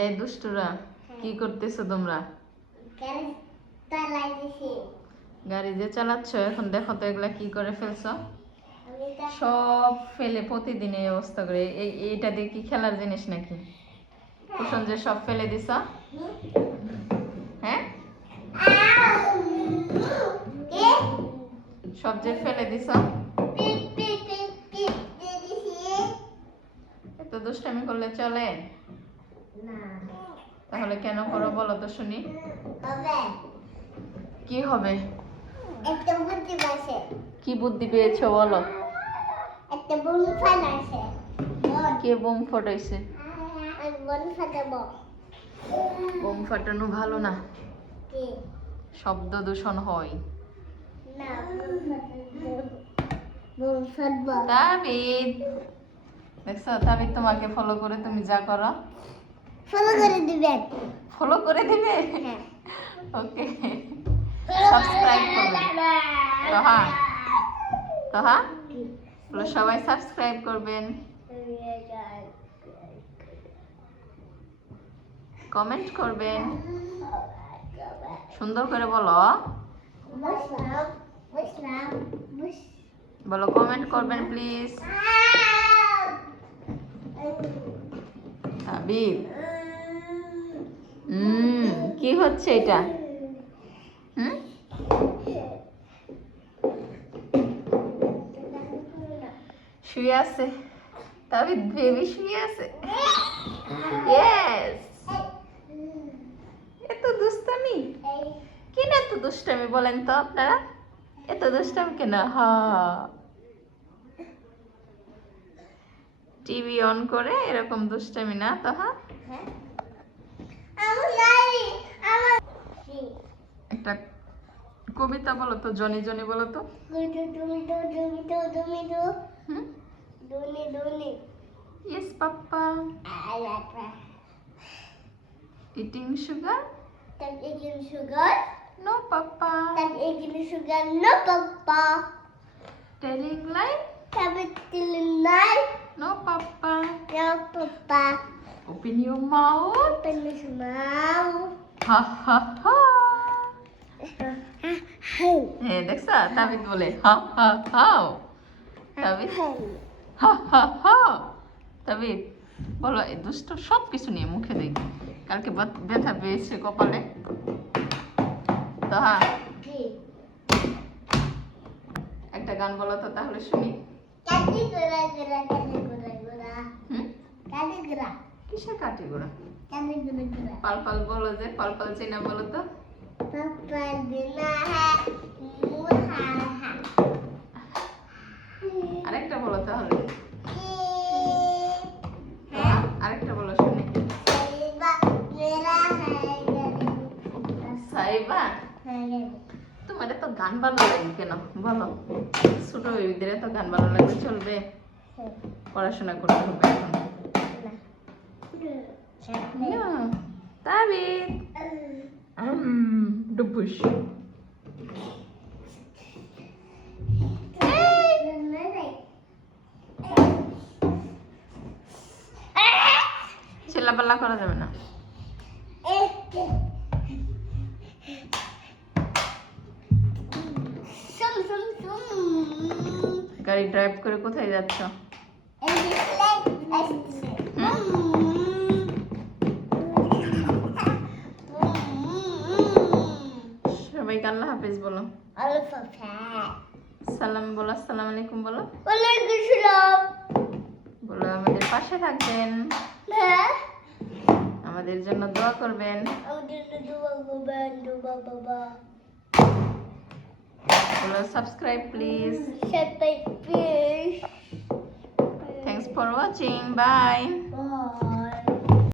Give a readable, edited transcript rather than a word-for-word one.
এই দুষ্টুরা কি করতেছো তোমরা? গাড়ি যে চালাচ্ছ এখন দেখো তো এগুলা কি করে ফেলছো। সব ফেলে প্রতিদিন এই অবস্থা করে। এইটা দিয়ে কি খেলার জিনিস নাকি? কুশন যে সব ফেলে দিছ, হ্যাঁ সব যে ফেলে দিছ। এত দুষ্টামি করলে চলে? তাহলে কেন করো বলো তো শুনি। কি হবে? কি বুদ্ধি পেয়েছো বলো? কে বোম ফাটাইছে? বোম ফাটানো ভালো না, শব্দ দূষণ হয়। তাবিদ দেখছো, তাবিদ তোমাকে ফলো করে তুমি যা করো ফলো করে দিবেন। ফলো করে দিবে। ওকে, সাবস্ক্রাইব করবেন। তোহা তোহা বলো সবাই সাবস্ক্রাইব করবেন, কমেন্ট করবেন, সুন্দর করে বলো। বলো কমেন্ট করবেন প্লিজ। তাবিদ কি হচ্ছে এটা? শুয়ে আছে তাবিদ, বেবি শুয়ে আছে। ইয়েস, এত দুষ্টামি কেন? এত দুষ্টামি বলেন তো আপনারা, এত দুষ্টামি কেন? টিভি অন করে এরকম দুষ্টামি না তো? একটা কবিতা বলো তো, জনি জনি বলো তো। Yes, Papa. Eating sugar? Eating sugar? No, Papa. Eating sugar? No, Papa. Telling lie? Telling lie? No, Papa. No, Papa. Open your mouth. Open your mouth. Ha ha ha. হ্যাঁ দেখছা, তাবিদ বলে হা হা হাও। তাবিদ হা হা হা। তাবিদ বলো এই দুষ্ট সব কিছু নিয়ে মুখে দেই, কালকে ব্যথা পেয়েছে কপালে তো। হ্যাঁ একটা গান বলো তো তাহলে শুনি। কিসের কাটি গোড়া? পাল পাল বলো, যে পাল পাল চেনা বলো তো। আরেকটা বলো তাহলে, আরেকটা বলো শুনি। সাইবা, তোমার তো গান ভালো লাগে কেন বলো? ছোট বেবিদের তো গান ভালো লাগবে চলবে? পড়াশোনা করতে হবে এখন। তাবিদ ডুবুস চিল্লাপাল্লা করা যাবে না। গাড়ি ড্রাইভ করে কোথায় যাচ্ছ? সবাইকে আল্লাহ হাফেজ বলো, সালাম বলো, আসসালামু আলাইকুম বলো, বলো আমাদের পাশে থাকবেন, আমাদের জন্য দোয়া করবেন। বলো subscribe please. Thanks for watching. Bye.